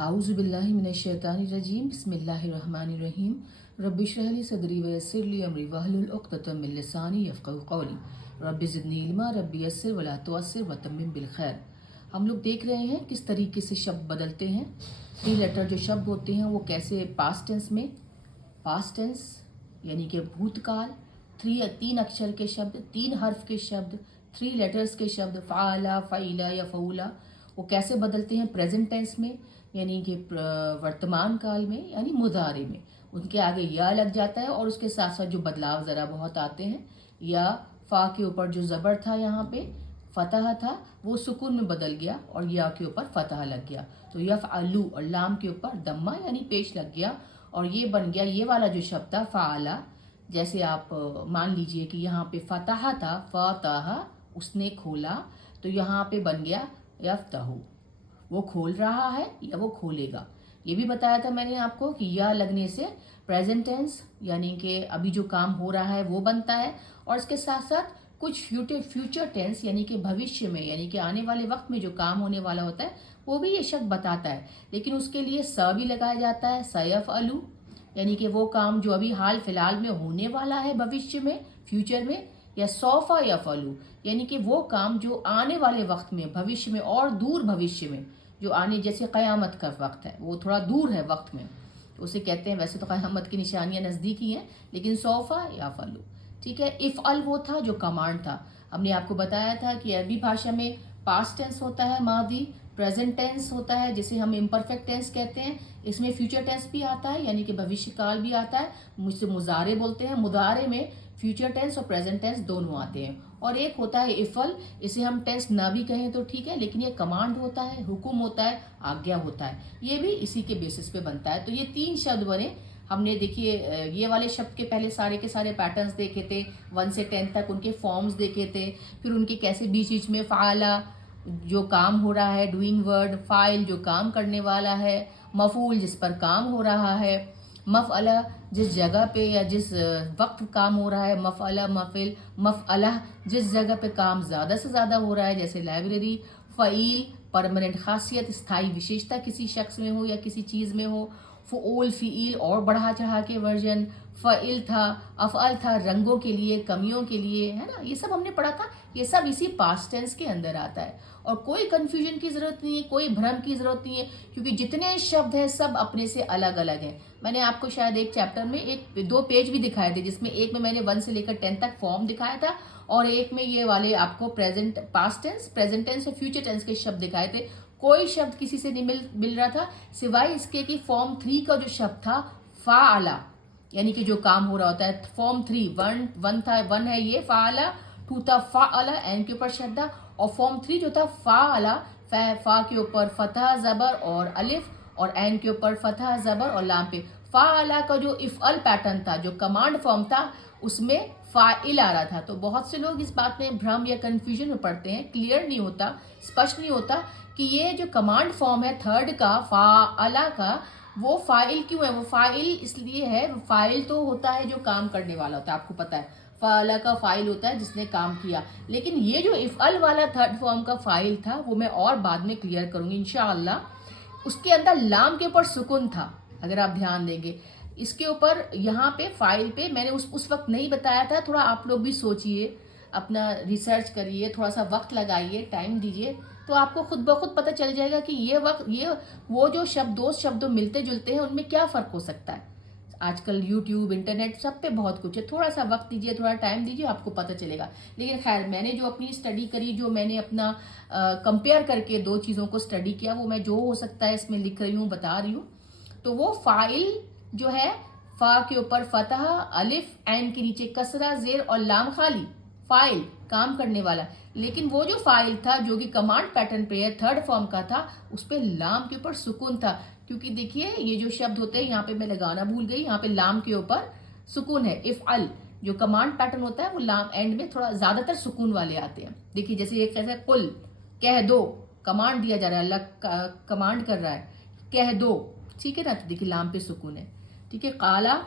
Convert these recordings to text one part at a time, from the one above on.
आऊज़ुबिल्लाहि मिनश्शैतानिर्रजीम बिस्मिल्लाहिर्रहमानिर्रहीम रब्बि इश्रह ली सदरी व यस्सिर ली अमरी वहलुल उक़दतम मिन लिसानी यफ़क़हू क़ौली रब्बि ज़िदनी इल्मा रब्बि यस्सिर वला तुअस्सिर वतम्मिम बिल खैर। हम लोग देख रहे हैं किस तरीके से शब्द बदलते हैं। 3 लेटर जो शब्द होते हैं वो कैसे पास्ट टेंस यानी कि भूतकाल, 3 अक्षर के शब्द, 3 हर्फ के शब्द, 3 लेटर्स के शब्द फ़ाला फ़ईला या फ़ऊला वो कैसे बदलते हैं प्रेजेंट टेंस में यानी कि वर्तमान काल में यानी मुज़ारे में। उनके आगे या लग जाता है और उसके साथ साथ जो बदलाव ज़रा बहुत आते हैं। या फ़ा के ऊपर जो ज़बर था यहाँ पे फ़तह था वो सुकून में बदल गया और या के ऊपर फ़तह लग गया तो यफ़अलू और लाम के ऊपर दम्मा यानी पेश लग गया और ये बन गया ये वाला जो शब्द था फ़ाला। जैसे आप मान लीजिए कि यहाँ पे फ़तह था फ़तह उसने खोला तो यहाँ पे बन गया यफ़तहू वो खोल रहा है या वो खोलेगा। ये भी बताया था मैंने आपको कि या लगने से प्रेजेंट टेंस यानी कि अभी जो काम हो रहा है वो बनता है और इसके साथ साथ कुछ फ्यूचर टेंस यानी कि भविष्य में यानी कि आने वाले वक्त में जो काम होने वाला होता है वो भी ये शब्द बताता है। लेकिन उसके लिए स भी लगाया जाता है सयफ़अलू यानी कि वो काम जो अभी हाल फिलहाल में होने वाला है भविष्य में फ्यूचर में। या सौफा यफ़अलू यानी कि वो काम जो आने वाले वक्त में भविष्य में और दूर भविष्य में जो आने जैसे क़यामत का वक्त है वो थोड़ा दूर है वक्त में उसे कहते हैं। वैसे तो क़यामत की निशानियां नज़दीक ही हैं लेकिन सौफा यफ़अलू ठीक है। इफ़अल वो था जो कमांड था। हमने आपको बताया था कि अरबी भाषा में पास्ट टेंस होता है मादी, प्रेजेंट टेंस होता है जिसे हम इम्परफेक्ट टेंस कहते हैं। इसमें फ्यूचर टेंस भी आता है यानी कि भविष्य काल भी आता है, मुझसे मुजारे बोलते हैं। मुजारे में फ्यूचर टेंस और प्रेजेंट टेंस दोनों आते हैं। और एक होता है इफ़ल, इसे हम टेंस ना भी कहें तो ठीक है लेकिन ये कमांड होता है, हुक्म होता है, आज्ञा होता है। ये भी इसी के बेसिस पे बनता है। तो ये 3 शब्द बने। हमने देखिए ये वाले शब्द के पहले सारे के सारे पैटर्न्स देखे थे, 1 से 10 तक उनके फॉर्म्स देखे थे, फिर उनके कैसे बीच बीच में फ़ाला जो काम हो रहा है डूइंग वर्ड, फ़ाइल जो काम करने वाला है, मफ़ूल जिस पर काम हो रहा है, मफ़अला जिस जगह पे या जिस वक्त काम हो रहा है, मफ़अला मफ़िल, मफ़अला जिस जगह पे काम ज़्यादा से ज़्यादा हो रहा है जैसे लाइब्रेरी, फ़ईल परमानेंट खासियत स्थायी विशेषता किसी शख्स में हो या किसी चीज़ में हो, फ़ऊल फ़ील और बढ़ा चढ़ा के वर्जन, फ़इल था, अफ़अल था रंगों के लिए कमियों के लिए, है ना। ये सब हमने पढ़ा था। ये सब इसी पास्ट टेंस के अंदर आता है और कोई कन्फ्यूजन की ज़रूरत नहीं है, कोई भ्रम की ज़रूरत नहीं है क्योंकि जितने शब्द हैं सब अपने से अलग अलग हैं। मैंने आपको शायद एक चैप्टर में 2 पेज भी दिखाए थे जिसमें एक में मैंने 1 से लेकर 10 तक फॉर्म दिखाया था और एक में ये वाले आपको पास्ट टेंस, प्रेजेंट टेंस और फ्यूचर टेंस के शब्द दिखाए थे। कोई शब्द किसी से नहीं मिल रहा था सिवाय इसके कि फॉर्म 3 का जो शब्द था फ़ाअला यानी कि जो काम हो रहा होता है। फॉर्म 3 वन था, 1 है ये फ़ाअला, 2 था फ़ाअला एन के ऊपर शद्दा और फॉर्म 3 जो था फ़ाअला फ़ा के ऊपर फ़तह ज़बर और अलिफ और एन के ऊपर फ़तह ज़बर और लाम पे। फ़ाअला का जो इफ़अल पैटर्न था जो कमांड फॉर्म था उसमें फ़ाइल आ रहा था। तो बहुत से लोग इस बात में भ्रम या कन्फ्यूजन में पड़ते हैं, क्लियर नहीं होता, स्पष्ट नहीं होता कि ये जो कमांड फॉर्म है थर्ड का फ़ाअला का वो फ़ाइल क्यों है। वो फ़ाइल इसलिए है, फ़ाइल तो होता है जो काम करने वाला होता है, आपको पता है फ़ाअला का फ़ाइल होता है जिसने काम किया। लेकिन ये जो इफ़अल वाला थर्ड फॉर्म का फ़ाइल था वो मैं और बाद में क्लियर करूँगी इंशाअल्लाह। उसके अंदर लाम के ऊपर सुकून था अगर आप ध्यान देंगे। इसके ऊपर यहाँ पे फ़ाइल पे मैंने उस वक्त नहीं बताया था। थोड़ा आप लोग भी सोचिए, अपना रिसर्च करिए, थोड़ा सा वक्त लगाइए, टाइम दीजिए तो आपको खुद ब खुद पता चल जाएगा कि ये वो जो शब्द 2 शब्द मिलते जुलते हैं उनमें क्या फ़र्क हो सकता है। आजकल यूट्यूब इंटरनेट सब पे बहुत कुछ है, थोड़ा सा वक्त दीजिए, थोड़ा टाइम दीजिए, आपको पता चलेगा। लेकिन खैर मैंने जो अपनी स्टडी करी, जो मैंने अपना कंपेयर करके 2 चीज़ों को स्टडी किया वो मैं जो हो सकता है इसमें लिख रही हूँ, बता रही हूँ। तो वो फ़ाइल जो है फ़ा के ऊपर फ़तह, अलिफ एन के नीचे कसरा ज़ेर और लाम खाली, फ़ाइल काम करने वाला। लेकिन वो जो फ़ाइल था जो कि कमांड पैटर्न पे है थर्ड फॉर्म का था उस पर लाम के ऊपर सुकून था क्योंकि देखिए ये जो शब्द होते हैं यहाँ पे मैं लगाना भूल गई, यहाँ पे लाम के ऊपर सुकून है। इफ़अल जो कमांड पैटर्न होता है वो लाम एंड में थोड़ा ज़्यादातर सुकून वाले आते हैं। देखिए जैसे ये कैसे कुल कह दो, कमांड दिया जा रहा है, अल्लाह कमांड कर रहा है कह दो, ठीक है ना। तो देखिए लाम पे सुकून है, ठीक है। काला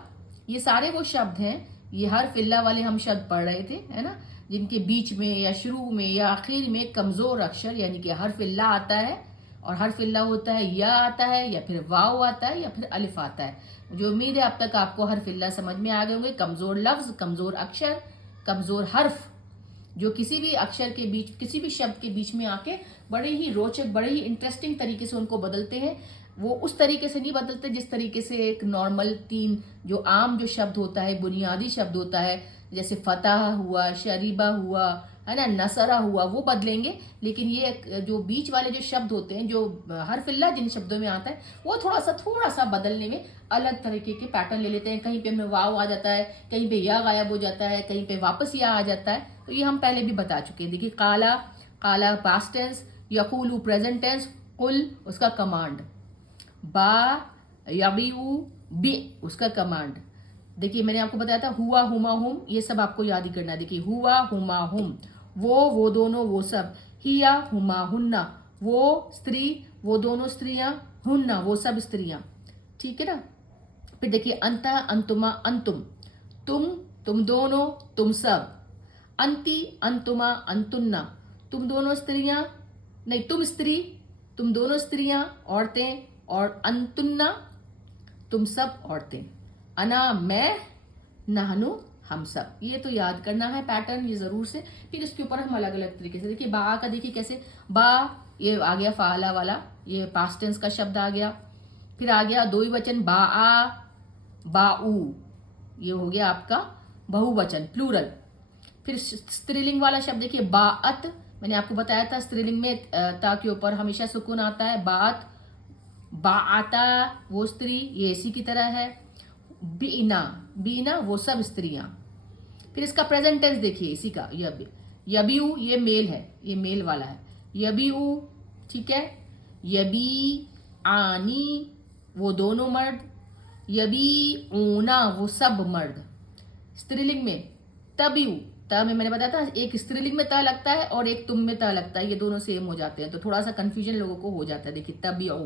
ये सारे वो शब्द हैं, ये हर फिल्ला वाले हम शब्द पढ़ रहे थे, है ना, जिनके बीच में या शुरू में या आखिर में कमज़ोर अक्षर यानी कि हर फिल्ला आता है और हर्फ इल्ला होता है या आता है या फिर वाव आता है या फिर अलिफ आता है। मुझे उम्मीद है अब तक आपको हर्फ इल्ला समझ में आ गए होंगे। कमज़ोर लफ्ज़, कमज़ोर अक्षर, कमज़ोर हर्फ जो किसी भी अक्षर के बीच, किसी भी शब्द के बीच में आके बड़े ही रोचक, बड़े ही इंटरेस्टिंग तरीके से उनको बदलते हैं। वो उस तरीके से नहीं बदलते जिस तरीके से एक नॉर्मल तीन जो आम जो शब्द होता है, बुनियादी शब्द होता है, जैसे फतह हुआ, शरीबा हुआ, है ना, नसरा हुआ, वो बदलेंगे। लेकिन ये जो बीच वाले जो शब्द होते हैं, जो हर्फ इल्ला जिन शब्दों में आता है, वो थोड़ा सा बदलने में अलग तरीके के पैटर्न ले लेते हैं। कहीं पे में वाव आ जाता है, कहीं पे या गायब हो जाता है, कहीं पे वापस या आ जाता है। तो ये हम पहले भी बता चुके हैं। देखिए काला, काला पास्ट टेंस, यकूलू प्रेजेंट टेंस, कुल उसका कमांड, बा यबीउ बी उसका कमांड। देखिए मैंने आपको बताया था हुआ, हुमा, हुम, ये सब आपको याद ही करना है। देखिए हुआ, हुमा, हुम, वो दोनों, वो सब, हिया, हुमा, हुन्ना, वो स्त्री, वो दोनों स्त्रियां, हुन्ना वो सब स्त्रियां, ठीक है ना। फिर देखिए अंता, अंतुमा, अंतुम, तुम दोनों, तुम सब, अंती, अंतुमा, अंतुन्ना, तुम दोनों स्त्रियां, नहीं तुम स्त्री, तुम दोनों स्त्रियां, औरतें, और अंतुन्ना तुम सब औरतें, अना मैं, नहनु हम सब। ये तो याद करना है पैटर्न ये जरूर से। फिर इसके ऊपर हम अलग अलग तरीके से, देखिए बा का देखिए कैसे, बा ये आ गया फाला वाला, ये पास्ट टेंस का शब्द आ गया। फिर आ गया दो ही वचन, बा आ, बाऊ, ये हो गया आपका बहुवचन, प्लूरल। फिर स्त्रीलिंग वाला शब्द देखिए बाअत, मैंने आपको बताया था स्त्रीलिंग में ता के ऊपर हमेशा सुकून आता है। बात, बाआता वो स्त्री, ये इसी की तरह है। बीना, बीना वो सब स्त्रियां। फिर इसका प्रेजेंट टेंस देखिए इसी का, यबीउ ये मेल है, ये मेल वाला है, यबीउ, ठीक है। यबी आनी वो दोनों मर्द, यबी ऊना वो सब मर्द। स्त्रीलिंग में तबीउ, त में मैंने बताया था एक स्त्रीलिंग में त लगता है और एक तुम में त लगता है, ये दोनों सेम हो जाते हैं, तो थोड़ा सा कंफ्यूजन लोगों को हो जाता है। देखिए तबीउ,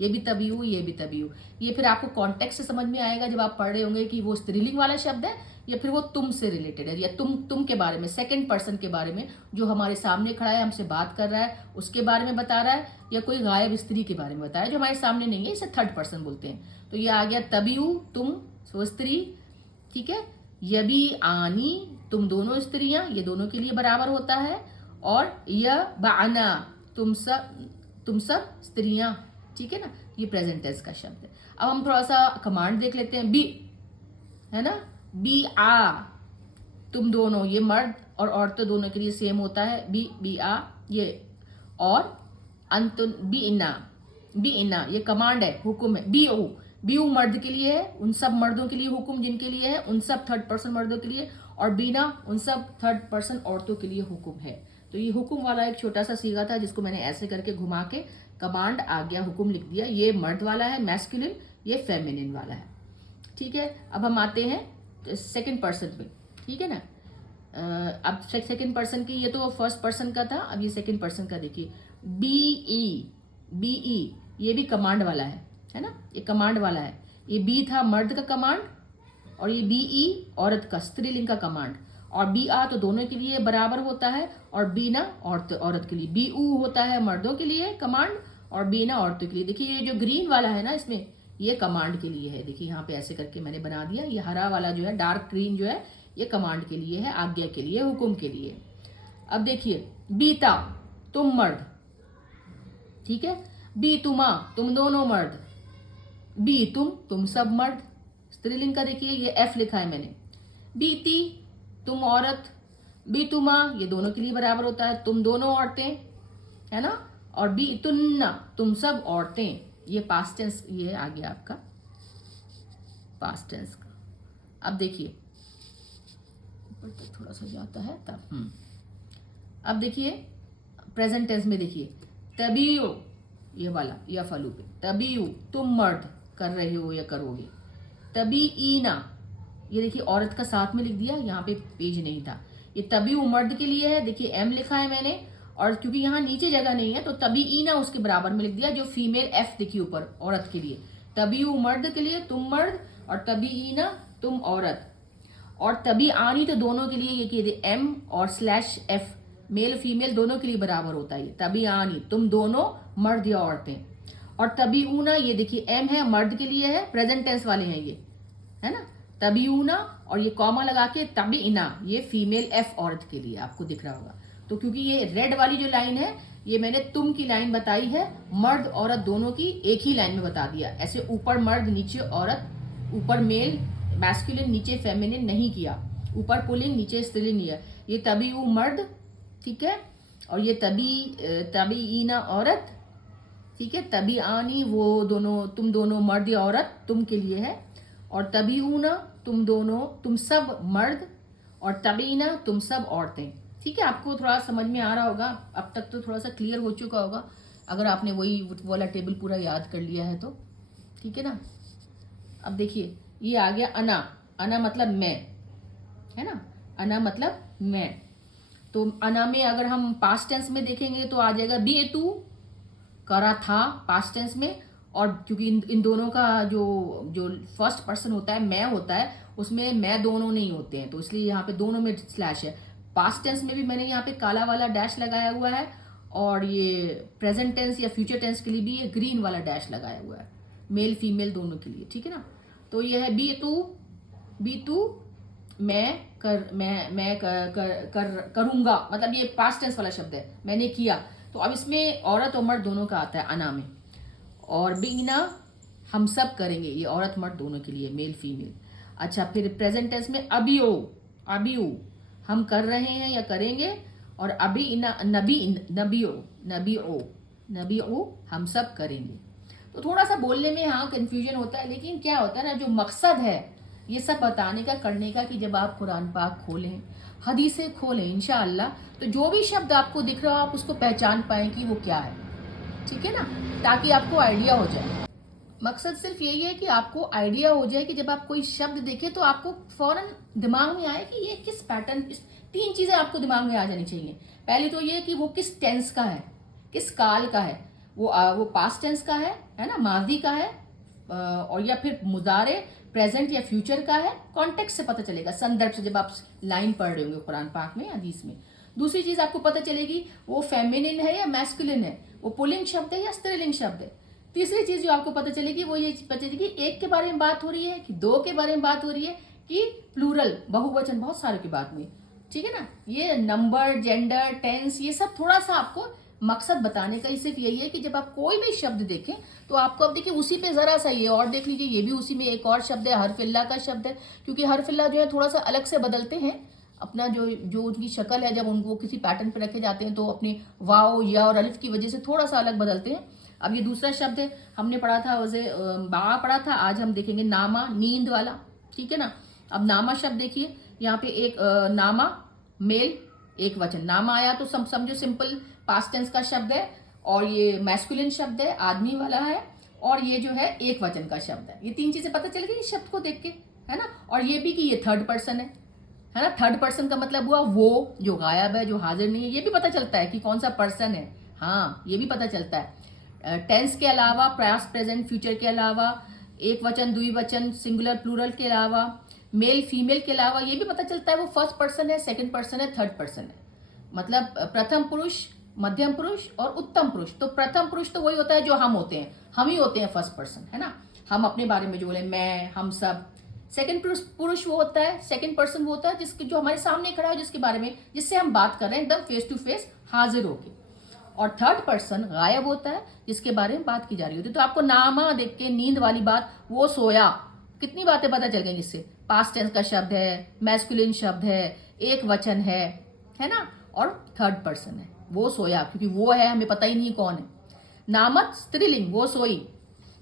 ये भी तबीउ, ये भी तबीउ। ये फिर आपको कॉन्टेक्स्ट से समझ में आएगा जब आप पढ़ रहे होंगे कि वो स्त्रीलिंग वाला शब्द है या फिर वो तुम से रिलेटेड है, या तुम के बारे में, सेकंड पर्सन के बारे में, जो हमारे सामने खड़ा है हमसे बात कर रहा है उसके बारे में बता रहा है, या कोई गायब स्त्री के बारे में बता रहा है जो हमारे सामने नहीं है, इसे थर्ड पर्सन बोलते हैं। तो ये आ गया तबीउ तुम, वो स्त्री, ठीक है। यबी आनी तुम दोनों स्त्रियां, ये दोनों के लिए बराबर होता है। और य बाना तुम सब स्त्रियां, ठीक है ना। ये प्रेजेंट टेंस का शब्द है। अब हम थोड़ा सा कमांड देख लेते हैं। बी है ना, बी आ तुम दोनों, ये मर्द और औरतें दोनों के लिए सेम होता है। बी आ ये, और अंतुन बी इना ये कमांड है, हुक्म है। बी ऊ मर्द के लिए है, उन सब मर्दों के लिए हुक्म जिनके लिए है, उन सब थर्ड पर्सन मर्दों के लिए, और बीना उन सब थर्ड पर्सन औरतों के लिए हुक्म है। तो ये हुक्म वाला एक छोटा सा सीगा था जिसको मैंने ऐसे करके घुमा के कमांड आज्ञा हुक्म लिख दिया। ये मर्द वाला है मैस्कुलिन, ये फेमिनिन वाला है, ठीक है। अब हम आते हैं सेकंड पर्सन पे, ठीक है ना। अब सेकंड पर्सन की, ये तो फर्स्ट पर्सन का था, अब ये सेकंड पर्सन का देखिए। बी ये भी कमांड वाला है ना, ये कमांड वाला है। ये बी था मर्द का कमांड, और ये बी औरत का, स्त्रीलिंग का कमांड, और बी आ तो दोनों के लिए बराबर होता है, और बीना औरत के लिए। बी ऊ होता है मर्दों के लिए कमांड, और बीना औरतों के लिए। देखिए ये जो ग्रीन वाला है ना, इसमें ये कमांड के लिए है। देखिए यहाँ पे ऐसे करके मैंने बना दिया। ये हरा वाला जो है, डार्क ग्रीन जो है, ये कमांड के लिए है, आज्ञा के लिए, हुक्म के लिए। अब देखिए बीता तुम मर्द, ठीक है। बी तुमा तुम दोनों मर्द, बी तुम सब मर्द। स्त्रीलिंग का देखिए ये एफ लिखा है मैंने। बीती तुम औरत, बी तुमा ये दोनों के लिए बराबर होता है, तुम दोनों औरतें, है ना। और बी तुन्ना तुम सब औरतें, ये पास्ट टेंस, ये आ गया आपका पास्ट टेंस का। अब देखिए ऊपर तक थोड़ा सा जाता है तब। अब देखिए प्रेजेंट टेंस में देखिए तबीयु, ये वाला या फलू पे, तबीयु तुम मर्द कर रहे हो या करोगे। तबीईना ये देखिए औरत का साथ में लिख दिया, यहाँ पे पेज नहीं था। ये तबीयु मर्द के लिए है, देखिए एम लिखा है मैंने, और क्योंकि यहाँ नीचे जगह नहीं है तो तबीईना उसके बराबर में लिख दिया, जो फीमेल एफ देखिए ऊपर औरत के लिए। तबीयु मर्द के लिए तुम मर्द, और तबीईना तुम औरत, और तबी आनी तो दोनों के लिए ये किए एम और स्लैश एफ मेल फीमेल दोनों के लिए बराबर होता है ये। तभी आनी, तुम दोनों मर्द या औरतें। और तभी ऊना, ये देखिए एम है, मर्द के लिए है, प्रेजेंट टेंस वाले हैं ये, है ना। तभी ऊना और ये कॉमा लगा के तभी इना, ये फीमेल एफ औरत के लिए, आपको दिख रहा होगा। तो क्योंकि ये रेड वाली जो लाइन है, ये मैंने तुम की लाइन बताई है, मर्द औरत दोनों की एक ही लाइन में बता दिया। ऐसे ऊपर मर्द नीचे औरत, ऊपर मेल मैस्कुलिन नीचे फेमिनिन नहीं किया, ऊपर पुलिंग नीचे स्त्रीलिंग लिया। ये तभी ऊ मर्द, ठीक है, और ये तभी ईना औरत, ठीक है। तभी आनी वो दोनों, तुम दोनों मर्द या औरत तुम के लिए है। और तभी ऊना तुम दोनों, तुम सब मर्द, और तभी ना तुम सब औरतें। ठीक है, आपको थोड़ा समझ में आ रहा होगा, अब तक तो थोड़ा सा क्लियर हो चुका होगा अगर आपने वही वाला टेबल पूरा याद कर लिया है तो, ठीक है ना। अब देखिए ये आ गया अना, अना मतलब मैं, है ना, अना मतलब मैं। तो अना में अगर हम पास्ट टेंस में देखेंगे तो आ जाएगा बी ए तू, करा था पास्ट टेंस में। और क्योंकि इन दोनों का जो फर्स्ट पर्सन होता है मैं होता है, उसमें मैं दोनों नहीं होते हैं, तो इसलिए यहाँ पे दोनों में स्लैश है। पास्ट टेंस में भी मैंने यहाँ पे काला वाला डैश लगाया हुआ है, और ये प्रेजेंट टेंस या फ्यूचर टेंस के लिए भी ये ग्रीन वाला डैश लगाया हुआ है, मेल फीमेल दोनों के लिए, ठीक है ना। तो ये है बी तू मैं करूंगा, मतलब ये पास्ट टेंस वाला शब्द है, मैंने किया। तो अब इसमें औरत और मर्द दोनों का आता है अना में। और बीना हम सब करेंगे, ये औरत मर्द दोनों के लिए, मेल फीमेल। अच्छा, फिर प्रेजेंट टेंस में अबियो हम कर रहे हैं या करेंगे, और अभी इना नबियो हम सब करेंगे। तो थोड़ा सा बोलने में हाँ कंफ्यूजन होता है, लेकिन क्या होता है ना, जो मकसद है ये सब बताने का, करने का, कि जब आप कुरान पाक खोलें, हदीसें खोलें इंशाअल्लाह, तो जो भी शब्द आपको दिख रहा हो आप उसको पहचान पाएं कि वो क्या है, ठीक है ना, ताकि आपको आइडिया हो जाए। मकसद सिर्फ यही है कि आपको आइडिया हो जाए कि जब आप कोई शब्द देखें तो आपको फौरन दिमाग में आए कि ये किस पैटर्न, तीन चीजें आपको दिमाग में आ जानी चाहिए। पहली तो ये कि वो किस टेंस का है, किस काल का है, वो पास्ट टेंस का है ना, माजी का है, और या फिर मुजारे, प्रेजेंट या फ्यूचर का है। कॉन्टेक्स्ट से पता चलेगा, संदर्भ से, जब आप लाइन पढ़ रहे होंगे कुरान पाक में, हदीस में। दूसरी चीज आपको पता चलेगी वो फेमिनिन है या मैस्कुलिन है, वो पुल्लिंग शब्द है या स्त्रीलिंग शब्द है। तीसरी चीज जो आपको पता चलेगी वो ये पता चलेगी एक के बारे में बात हो रही है कि दो के बारे में बात हो रही है कि प्लूरल, बहुवचन, बहुत सारे की बात में, ठीक है ना। ये नंबर, जेंडर, टेंस, ये सब थोड़ा सा आपको मकसद बताने का सिर्फ यही है कि जब आप कोई भी शब्द देखें तो आपको, अब देखिए उसी पे जरा सा ये और देख लीजिए, ये भी उसी में एक और शब्द है, हरफिल्ला का शब्द है, क्योंकि हरफिल्ला जो है थोड़ा सा अलग से बदलते हैं अपना जो उनकी शक्ल है, जब उनको किसी पैटर्न पे रखे जाते हैं तो अपने वाव या और अलिफ की वजह से थोड़ा सा अलग बदलते हैं। अब ये दूसरा शब्द है, हमने पढ़ा था वैसे बा पढ़ा था, आज हम देखेंगे नामा, नींद वाला, ठीक है ना। अब नामा शब्द देखिए, यहाँ पे एक नामा मेल एक वचन, नामा आया तो समझो सिंपल पास्ट टेंस का शब्द है, और ये मैस्कुलिन शब्द है, आदमी वाला है, और ये जो है एक वचन का शब्द है। ये तीन चीजें पता चल गई इस शब्द को देख के, है ना। और ये भी कि ये थर्ड पर्सन है ना। थर्ड पर्सन का मतलब हुआ वो जो गायब है, जो हाजिर नहीं है, ये भी पता चलता है कि कौन सा पर्सन है, हाँ ये भी पता चलता है। टेंस के अलावा, पास्ट प्रेजेंट फ्यूचर के अलावा, एक वचन द्विवचन सिंगुलर प्लूरल के अलावा, मेल फीमेल के अलावा, ये भी पता चलता है वो फर्स्ट पर्सन है, सेकंड पर्सन है, थर्ड पर्सन है। मतलब प्रथम पुरुष, मध्यम पुरुष और उत्तम पुरुष। तो प्रथम पुरुष तो वही होता है जो हम होते हैं, हम ही होते हैं फर्स्ट पर्सन, है ना, हम अपने बारे में जो बोले, मैं, हम सब। सेकंड पुरुष वो होता है, सेकंड पर्सन वो होता है जिसके, जो हमारे सामने खड़ा है, जिसके बारे में, जिससे हम बात कर रहे हैं एकदम फेस टू फेस हाजिर होके। और थर्ड पर्सन गायब होता है, जिसके बारे में बात की जा रही होती है। तो आपको नामा देख के नींद वाली बात, वो सोया, कितनी बातें पता चल गई इससे। पास्ट टेंस का शब्द है, मैस्कुलिन शब्द है, एक वचन है ना, और थर्ड पर्सन है, वो सोया, क्योंकि वो है हमें पता ही नहीं कौन है। नामत स्त्रीलिंग, वो सोई।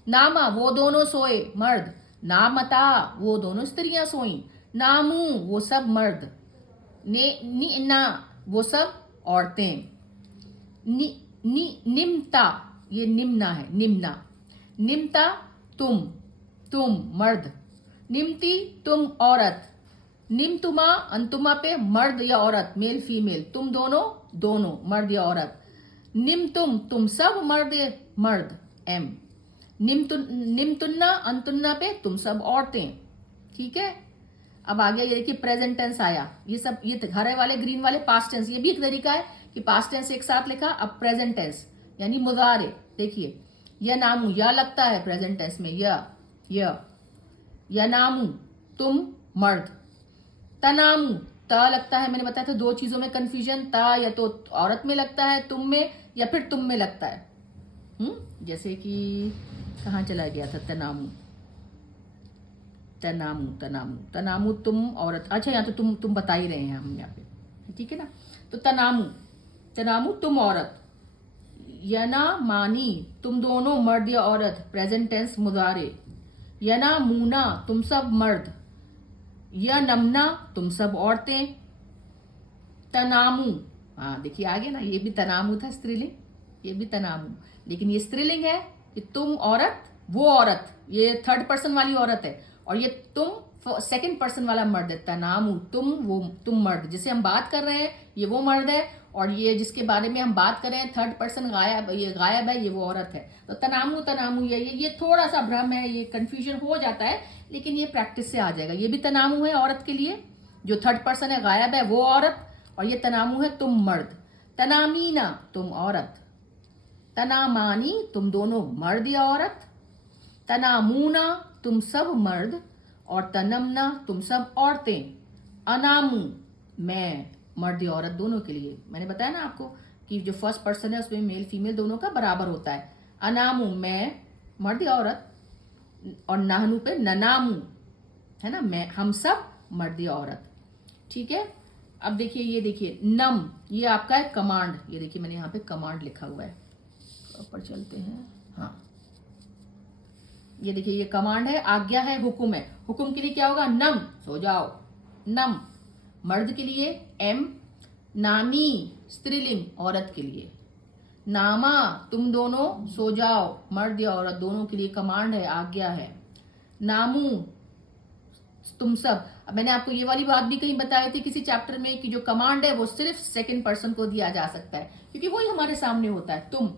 नामा वो दोनों सोए मर्द। नामता वो दोनों स्त्रियां सोई। नामू वो सब मर्द। निना वो सब औरतें। निम्ता ये निम्ना है, निम्ना। निम्ता तुम मर्द। निम्ति तुम औरत। निम्तुमा अंतुमा पे मर्द या औरत, मेल फीमेल, तुम दोनों मर्द या औरत। तुम सब मर्द एम। निम्तुन्ना अंतुन्ना पे तुम सब औरतें, ठीक है। अब आ गया ये देखिए प्रेजेंट टेंस आया, ये सब ये हरे वाले ग्रीन वाले पास्ट टेंस, ये भी एक तरीका है कि पास्ट टेंस एक साथ लिखा। अब प्रेजेंट टेंस यानी मुजारे, देखिए या नामू, या लगता है प्रेजेंट टेंस में या नामू तुम मर्द, तनामू ता लगता है, मैंने बताया था दो चीजों में कंफ्यूजन, ता या तो औरत में लगता है तुम में, या फिर तुम में लगता है। जैसे कि कहाँ चला गया था तनामू, तनामू तनामू तनामू तुम औरत, अच्छा यहाँ तो तुम बता ही रहे हैं हम यहाँ पे, ठीक है ना। तो तनामू तनामू तुम औरत, यना मानी तुम दोनों मर्द या औरत, प्रेजेंट टेंस मुजारे, यना मूना तुम सब मर्द, या नमना तुम सब औरतें, तनामू, हाँ देखिए आगे ना, ये भी तनामू था स्त्रीलिंग, ये भी तनामू, लेकिन ये स्त्रीलिंग है, ये तुम औरत वो औरत, ये थर्ड पर्सन वाली औरत है, और ये तुम सेकंड पर्सन वाला मर्द है। तनामू तुम मर्द, जिसे हम बात कर रहे हैं ये वो मर्द है, और ये जिसके बारे में हम बात कर रहे हैं थर्ड पर्सन गायब है, ये वो औरत है। तो तनामू ये थोड़ा सा भ्रम है, ये कंफ्यूजन हो जाता है, लेकिन ये प्रैक्टिस से आ जाएगा। ये भी तनामू है औरत के लिए, जो थर्ड पर्सन है गायब है वो औरत, और ये तनामू है तुम मर्द। तनामीना तुम औरत, तनामानी तुम दोनों मर्द या औरत, तनामूना तुम सब मर्द, और तनमना तुम सब औरतें। अनामू मैं मर्द या औरत दोनों के लिए, मैंने बताया ना आपको कि जो फर्स्ट पर्सन है उसमें मेल फीमेल दोनों का बराबर होता है। अनामू मैं मर्द या औरत, और नाहनू पे ननामू है ना, मैं हम सब मर्द या औरत, ठीक है। अब देखिए ये देखिए नम, ये आपका है कमांड, ये देखिए मैंने यहाँ पे कमांड लिखा हुआ है, ऊपर चलते हैं, हाँ ये देखिए ये कमांड है, आज्ञा है, हुक्म है। हुक्म के लिए क्या होगा, नम सो जाओ, नम मर्द के लिए, एम, नामी स्त्रीलिंग औरत के लिए, नामा तुम दोनों सो जाओ, मर्द या औरत दोनों के लिए कमांड है, आज्ञा है। नामू तुम सब, अब मैंने आपको ये वाली बात भी कहीं बताई थी किसी चैप्टर में कि जो कमांड है वो सिर्फ सेकंड पर्सन को दिया जा सकता है, क्योंकि वही हमारे सामने होता है तुम।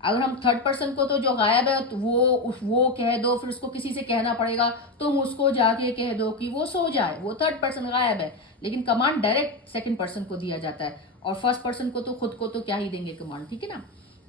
अगर हम थर्ड पर्सन को तो जो गायब है तो वो कह दो, फिर उसको किसी से कहना पड़ेगा, तुम उसको जाके कह दो कि वो सो जाए, वो थर्ड पर्सन गायब है। लेकिन कमांड डायरेक्ट सेकंड पर्सन को दिया जाता है, और फर्स्ट पर्सन को तो खुद को तो क्या ही देंगे कमांड, ठीक है ना।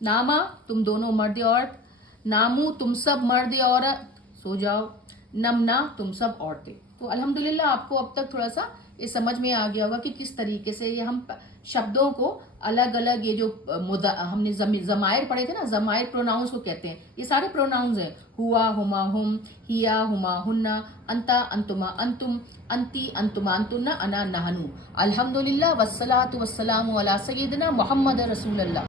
नामा तुम दोनों मर्द या औरत, नामू तुम सब मर्द या औरत सो जाओ, नमना तुम सब औरतें। तो अल्हम्दुलिल्लाह आपको अब तक थोड़ा सा ये समझ में आ गया होगा कि किस तरीके से ये हम शब्दों को अलग अलग, ये जो हमने जमायर पढ़े थे ना, जमायर प्रोनाउंस को कहते हैं, ये सारे प्रोनाउंस हैं, हुआ हुमा हुम, हिया हुमा हुन्ना, अंता अंतुमा अंतुम, अंती अंतुमा अंतुन्ना, अना नहनु। अल्हम्दुलिल्लाह वस्सलातु वस्सलामु अला सय्यिदिना मुहम्मद रसूलुल्लाह।